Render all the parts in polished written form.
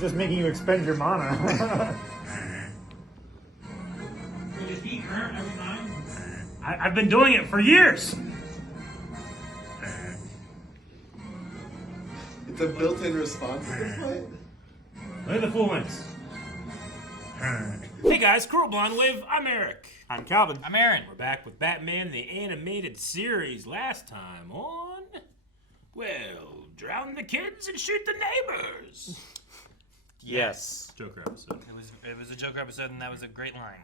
just making you expend your mana. I've been doing it for years. It's a built-in response to the fight. Look at the full lengths. Hey guys, Cruel Blonde Wave, I'm Eric. I'm Calvin. I'm Aaron. We're back with Batman the Animated Series. Last time on, well, drown the kids and shoot the neighbors. Yes. Joker episode. It was a Joker episode, and that was a great line.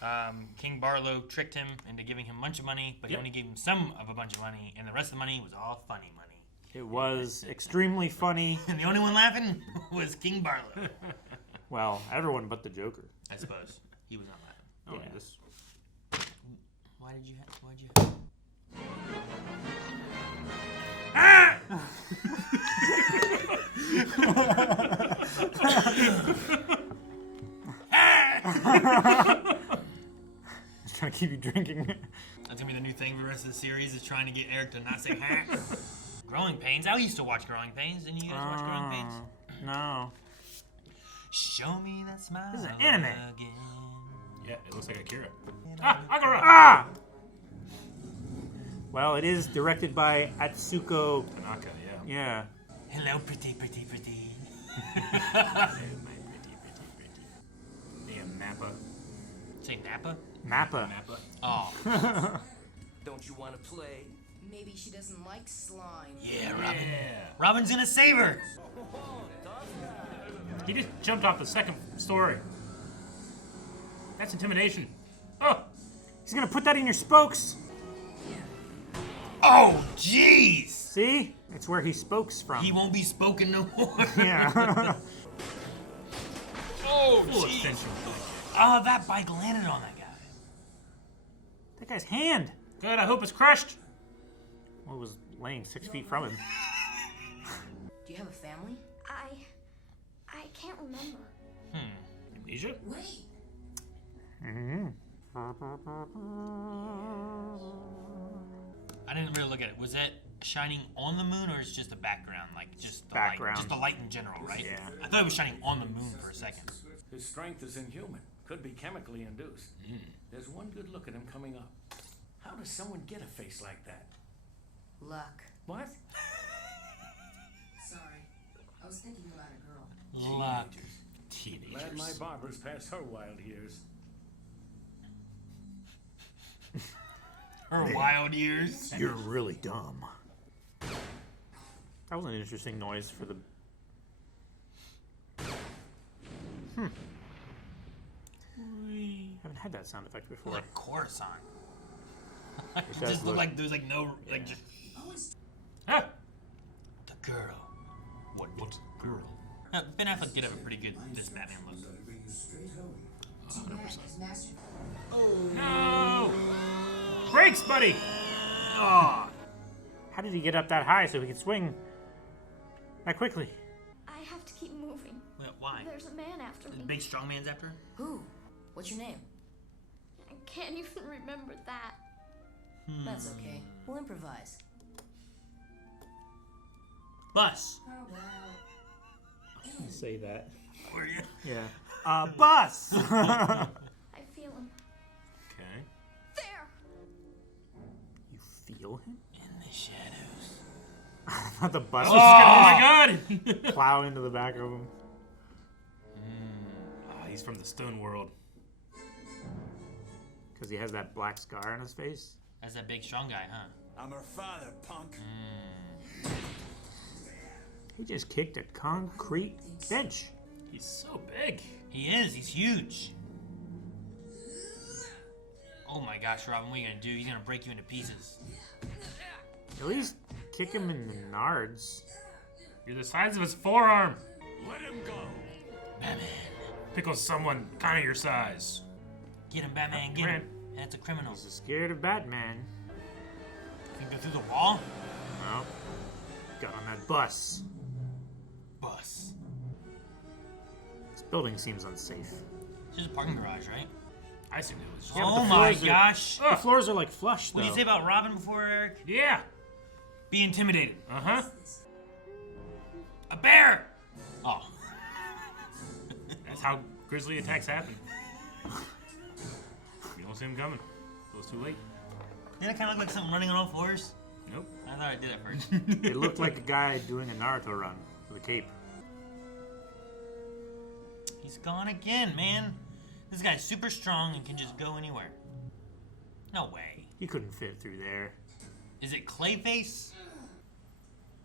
Mm-hmm. King Barlow tricked him into giving him a bunch of money, but he only gave him some of a bunch of money, and the rest of the money was all funny money. It was extremely funny. And the only one laughing was King Barlow. Well, everyone but the Joker. I suppose. He was not laughing. Oh, Yeah. this. Why'd you Just trying to keep you drinking. That's gonna be the new thing for the rest of the series, is trying to get Eric to not say ha. Growing Pains. I used to watch Growing Pains. Didn't you guys watch Growing Pains? No. Show me that smile. This is an anime. Again. Yeah, it looks like Akira. Ah! Well, it is directed by Atsuko. Tanaka, yeah. Yeah. Hello, pretty, pretty, pretty. My pretty. Damn Nappa. Say Nappa? Mappa. Nappa. Oh. Don't you want to play? Maybe she doesn't like slime. Yeah, Robin. Yeah. Robin's gonna save her. He just jumped off the second story. That's intimidation. Oh! He's gonna put that in your spokes. Oh, jeez. See? It's where he spokes from. He won't be spoken no more. Yeah. Oh, Full jeez. extension. Oh, that bike landed on that guy. That guy's hand. Good, I hope it's crushed. Well, it was laying 6 feet from him. Do you have a family? I can't remember. Amnesia? Wait. Mm-hmm. I didn't really look at it. Was that shining on the moon, or is it just a background? Like, just the Background. light? Just the light in general, right? Yeah. I thought it was shining on the moon for a second. His strength is inhuman. Could be chemically induced. There's one good look at him coming up. How does someone get a face like that? Luck. What? Sorry. I was thinking about a girl. Luck. Glad my barber's past her wild years. Her wild years. You're really dumb. That was an interesting noise for the... Haven't had that sound effect before. Like Coruscant. It It does just look- looked like there was like no, like just. Ah! The girl. What girl? Ben Affleck did have a pretty good this Batman look. No! Brakes, buddy! Oh. How did he get up that high so he could swing that quickly? I have to keep moving. Why? There's a man after The me. big strong man's after her? Who? What's your name? I can't even remember that. That's okay. We'll improvise. Bus. Say that. Were you? Yeah. Bus! I feel him. Okay. There! You feel him? In the shadows. I thought the bus Oh, was my god! gonna plow into the back of him. He's from the Stone World. Because he has that black scar on his face. That's that big strong guy, huh? I'm her father, punk. He just kicked a concrete bench. He's so big. He is. He's huge. Oh my gosh, Robin, what are you gonna do? He's gonna break you into pieces. At least kick him in the nards. You're the size of his forearm. Let him go. Batman. Pickle someone kind of your size. Get him, Batman, get him. That's a criminal. He's scared of Batman. Can you go through the wall? No. Got on that bus. Bus. This building seems unsafe. It's just a parking garage, right? I assumed it was just... Yeah, but Oh the my floors are- gosh. The floors are like flush, though. What did you say about Robin before, Eric? Yeah. Be intimidated. Uh-huh. A bear! Oh. That's how grizzly attacks happen. You don't see him coming. So it's too late. Didn't it kind of look like something running on all fours? Nope. I thought it did at first. It looked like a guy doing a Naruto run with a cape. He's gone again, man. This guy's super strong and can just go anywhere. No way. He couldn't fit through there. Is it Clayface?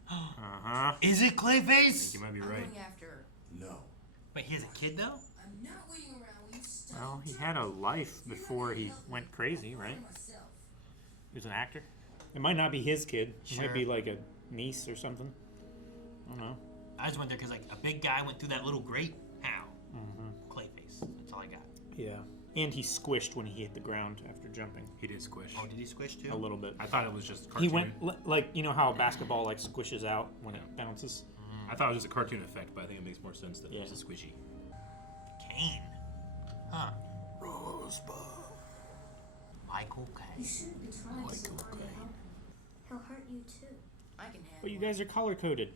Uh-huh. Is it Clayface? You might be I'm right. going after. No. Wait, he has a kid though? I'm not waiting around. Will you stop? Well, he had a life before he went crazy, right? Myself. He was an actor. It might not be his kid. It Sure. might be like a niece or something. I don't know. I just went there because like a big guy went through that little grate. How? Clayface. That's all I got. Yeah. And he squished when he hit the ground after jumping. He did squish. Oh, did he squish too? A little bit. I thought it was just He cartoon. went like, you know how a basketball like squishes out when it bounces? I thought it was just a cartoon effect, but I think it makes more sense that Yeah. it was a squishy. Kane. Huh. Rosebud. Michael You Kane. shouldn't be trying so hard to help. He'll hurt you too. I can handle Well, you guys are color-coded.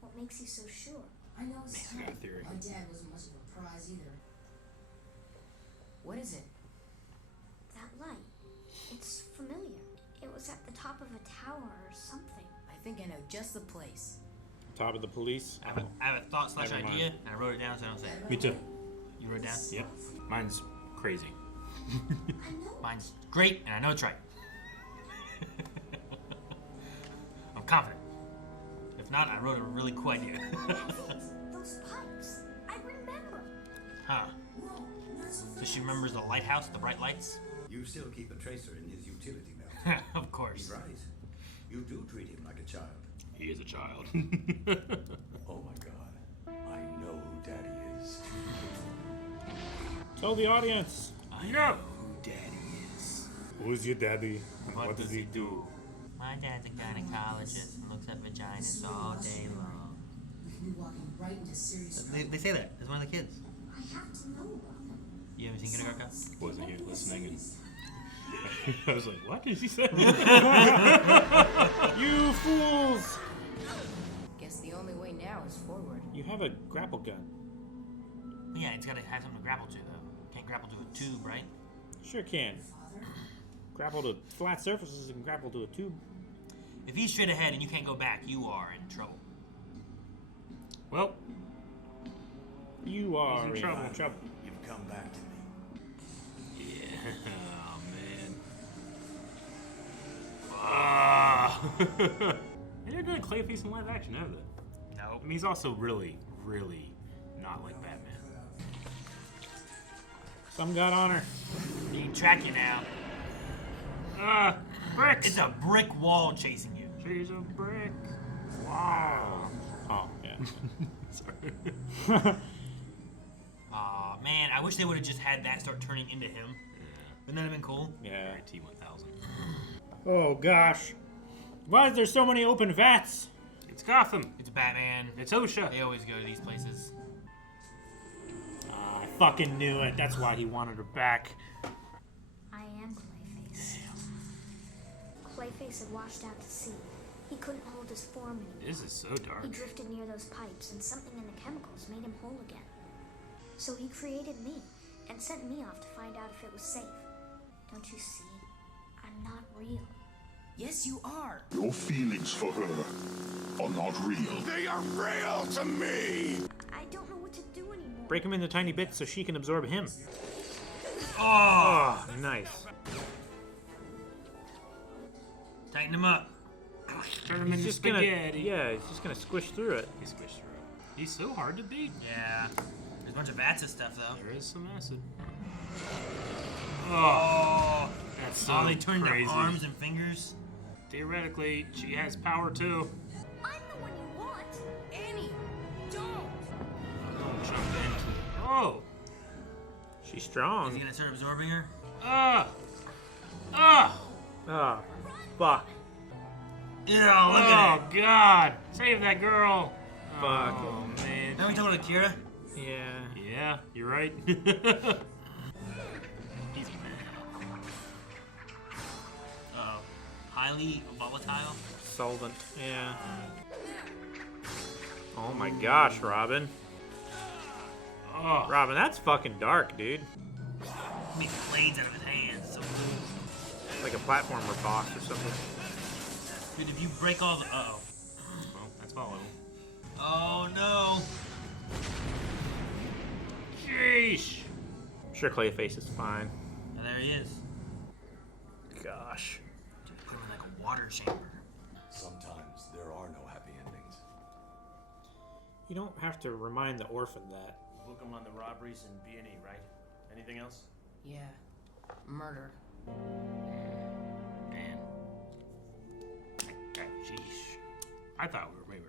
What makes you so sure? I know it's I got a tough. theory. My dad wasn't much of a prize either. What is it? That light. It's familiar. It was at the top of a tower or something. I think I know just the place. Top of the police. I have a thought slash Never mind. idea, and I wrote it down so I don't say it. Me too. You wrote it down? Yep. Mine's crazy. I know. Mine's great, and I know it's right. I'm confident. If not, I wrote a really cool idea. Those pipes. I remember. Huh. So she remembers the lighthouse, the bright lights? You still keep a tracer in his utility belt. Of He's course. right. You do treat him like a child. He is a child. Oh my god. I know who Daddy is. Tell the audience. I know who Daddy is. Who's your daddy? What does he do? My dad's a gynecologist and looks at vaginas all day long. You're walking right into serious They say that. It's one of the kids. I have to know about them. You haven't seen Kindergarten Cop? Wasn't here listening, and I was like, "What did he say?" You fools! Guess the only way now is forward. You have a grapple gun. Yeah, it's gotta have something to grapple to, though. Can't grapple to a tube, right? Sure can. Grapple to flat surfaces and grapple to a tube. If he's straight ahead and you can't go back, you are in trouble. Well, You are in in trouble. trouble. You've come back to me. yeah. Oh man. Ah. They didn't do Clayface in live action, have they? No. I mean, he's also really, really not like Batman. Some got honor. He can track you now. Bricks. It's a brick wall chasing you. She's a brick. Wow. Oh, yeah. Sorry. Aw, man, I wish they would have just had that start turning into him. Wouldn't that have been cool? Yeah. T1000. Oh, gosh. Why is there so many open vats? It's Gotham. It's Batman. It's OSHA. They always go to these places. I fucking knew it. That's why he wanted her back. I am Clayface. Clayface had washed out to sea. He couldn't hold his form anymore. This is so dark. He drifted near those pipes, and something in the chemicals made him whole again. So he created me, and sent me off to find out if it was safe. Don't you see? I'm not real. Yes, you are. Your feelings for her are not real. They are real to me! I don't know what to do anymore. Break him into tiny bits so she can absorb him. Oh! Oh, nice. Tighten him up. Turn him into He's spaghetti. he's just gonna squish through it. He squished through it. He's so hard to beat. Yeah. There's a bunch of vats of stuff, though. There is some acid. Oh! That's so Oh, they turned crazy. their arms and fingers. Theoretically, she has power too. I'm the one you want. Annie, don't. Don't jump into it. Oh! She's Is strong. he gonna start absorbing her? Ah! Oh, fuck. Yeah, look at Oh God! Save that girl! Fuck. Oh man. it. Now we talking about Akira? Yeah. Yeah, you're right. He's mad. Uh-oh. Highly volatile. Solvent. Yeah. Oh my gosh, Robin. Oh, Robin, that's fucking dark, dude. Make blades out of his hands. So cool. Like a platformer boss or something. Dude, if you break all the... Uh-oh. well, that's volatile. Oh, no. Sheesh. I'm sure Clayface is fine. And there he is. Gosh. Dude, put him in like a water chamber. Sometimes there are no happy endings. You don't have to remind the orphan that. Book him on the robberies and B&E, right? Anything else? Yeah. Murder. Man. Sheesh. I thought we were maybe.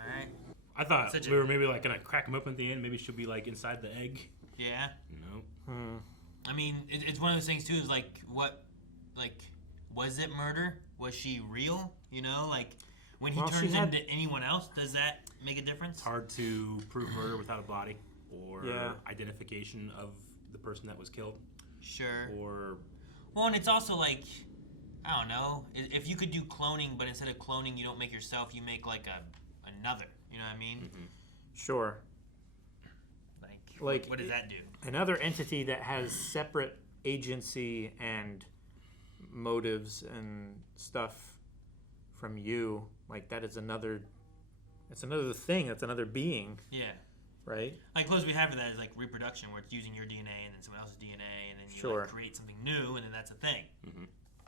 Alright. I thought Such we a- were maybe like gonna crack him open at the end. Maybe she'll be like inside the egg. Yeah. No. I mean, it's one of those things, too, is like, what... Like, was it murder? Was she real? You know, like, when he Well, she turns had- into anyone else, does that make a difference? It's hard to prove murder without a body or Yeah. identification of the person that was killed. Sure. Or Well, and it's also like, I don't know, if you could do cloning, but instead of cloning, you don't make yourself, you make like another. You know what I mean? Sure. Like what does that do? Another entity that has separate agency and motives and stuff from you, like that is another. It's another thing. That's another being, Yeah. right? Like close we have to that is like reproduction, where it's using your DNA and then someone else's DNA, and then you Sure. like, create something new, and then that's a thing.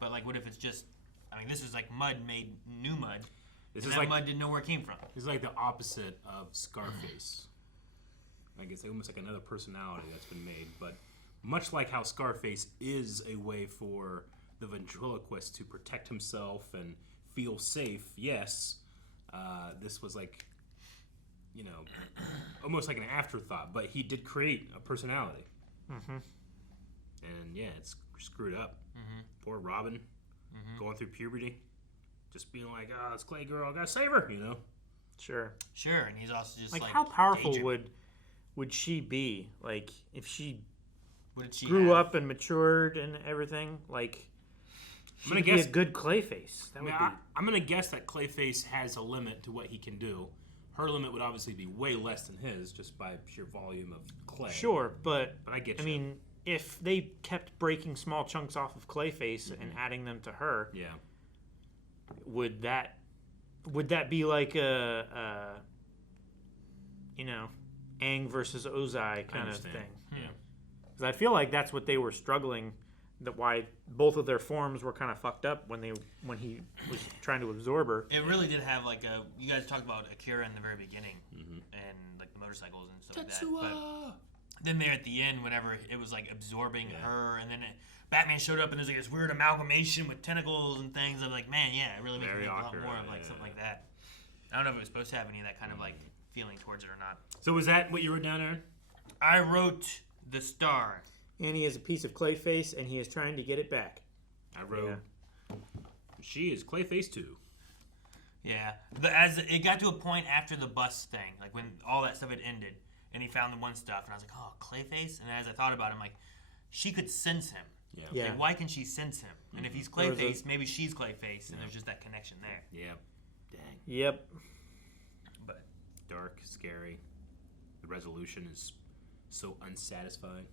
But like, what if it's just? I mean, this is like mud made new mud. this And is that like mud didn't know where it came from. this is like the opposite of Scarface. I guess almost like another personality that's been made, but much like how Scarface is a way for the ventriloquist to protect himself and feel safe. Yes, this was like, you know, almost like an afterthought, but he did create a personality. And yeah, it's screwed up. Poor Robin, going through puberty, just being like, "Ah, it's Clay girl, I gotta save her," you know. Sure. Sure, and he's also just Like, like how powerful daydreaming. would she be? Like, if she What did she grew have? up and matured and everything, like, I'm gonna she'd be guess- a good Clayface. That I would mean, be. I'm gonna guess that Clayface has a limit to what he can do. Her limit would obviously be way less than his, just by sheer volume of clay. Sure, but But I get I you. mean, if they kept breaking small chunks off of Clayface and adding them to her, Yeah. would that be like a you know, Aang versus Ozai kind of understand. thing? Yeah. Because I feel like that's what they were struggling. That why both of their forms were kind of fucked up when he was trying to absorb her. It really did have like a. You guys talked about Akira in the very beginning, and like the motorcycles and stuff like that. But then there at the end, whenever it was like absorbing her, and then Batman showed up, and there's like this weird amalgamation with tentacles and things. I'm like, man, yeah, it really makes me Very think a lot awkward, more of like yeah. something like that. I don't know if it was supposed to have any of that kind of like feeling towards it or not. So was that what you wrote down, Aaron? I wrote the star. And he has a piece of Clayface, and he is trying to get it back. I wrote, she is Clayface 2. Yeah, as it got to a point after the bus thing, like when all that stuff had ended, and he found the one stuff, and I was like, oh, Clayface. And as I thought about it, I'm like, she could sense him. Yeah. Yeah. Like, why can she sense him? And if he's There was a- Clayface, maybe she's Clayface, and there's just that connection there. Yeah. Dang. Yep. But Dark, scary. The resolution is so unsatisfying.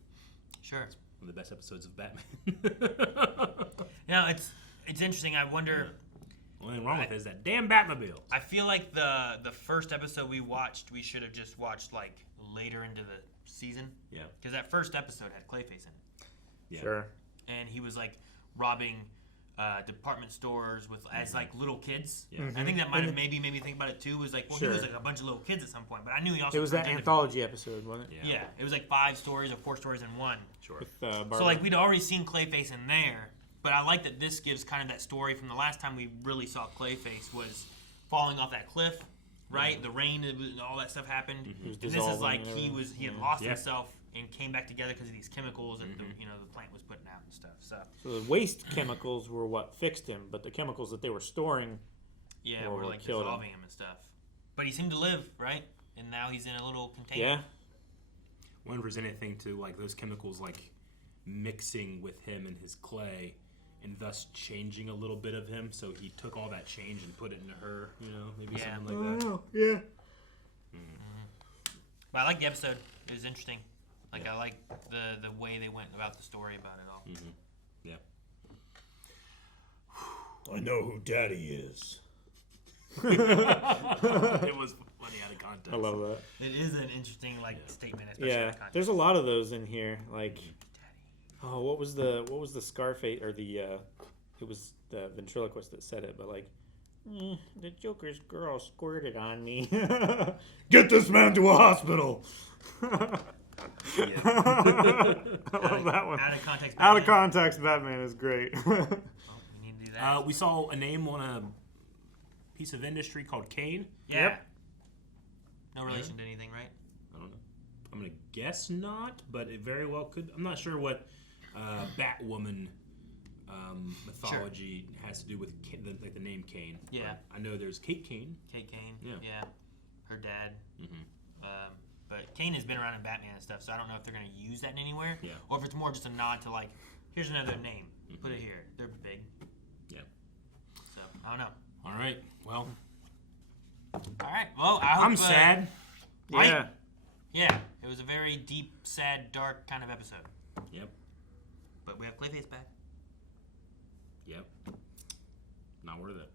sure. One of the best episodes of Batman. Now it's interesting. I wonder. Only thing wrong with it is that damn Batmobile. I feel like the first episode we watched, we should have just watched like later into the season. Yeah. Because that first episode had Clayface in it, Yeah. Sure. and he was like robbing department stores with as like little kids. Yeah. I think that might have maybe made me think about it too. Was like, well, he was like a bunch of little kids at some point, but I knew he also It was that pretended- anthology episode, wasn't it? Yeah, it was like 5 stories or 4 stories in one. Sure. With Barbara. So like we'd already seen Clayface in there, but I like that this gives kind of that story from the last time we really saw Clayface was falling off that cliff, right? The rain and all that stuff happened. was And this is dissolving like and everything. he had lost Yeah. himself and came back together because of these chemicals that the plant was putting out and stuff. So So the waste chemicals were what fixed him, but the chemicals that they were storing. yeah, Or we're like killed him. dissolving him and stuff. But he seemed to live, right? And now he's in a little container. Yeah. Wonder if there's anything to like those chemicals like mixing with him and his clay and thus changing a little bit of him. So he took all that change and put it into her, you know, maybe Yeah. something like that. Yeah. But I like the episode. It was interesting. Like I like the way they went about the story about it all. Mm-hmm. Yeah. I know who Daddy is. It was funny out of context. I love that. It is an interesting statement, especially out Yeah, of context. there's a lot of those in here. Like, oh, what was the Scarface or the it was the ventriloquist that said it, but like, the Joker's girl squirted on me. Get this man to a hospital. I love that one. Out of context. Out of Batman. context, Batman is great. Oh, we need to do that. We saw a name on a piece of industry called Kane. Yeah. Yep. No relation to anything, right? I don't know. I'm gonna guess not, but it very well could. I'm not sure what Batwoman mythology has to do with the name Kane. Yeah. But I know there's Kate Kane. Kate Kane. Yeah. Her dad. Mm-hmm. But Kane has been around in Batman and stuff, so I don't know if they're going to use that anywhere. Yeah. Or if it's more just a nod to, like, here's another name. Put it here. They're big. Yeah. So, I don't know. All right. Well, All right. Well, I hope, I'm sad. Yeah. Yeah. It was a very deep, sad, dark kind of episode. Yep. But we have Clayface back. Yep. Not worth it.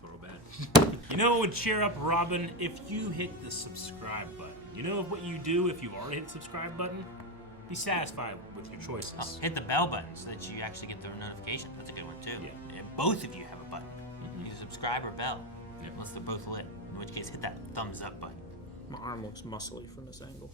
Throw bad. You know what would cheer up Robin? If you hit the subscribe button. You know what you do if you've already hit the subscribe button? Be satisfied with your choices. Oh, hit the bell button so that you actually get the notifications. That's a good one, too. Yeah. And both of you have a button. Either subscribe or bell. Yep. Unless they're both lit. In which case, hit that thumbs up button. My arm looks muscly from this angle.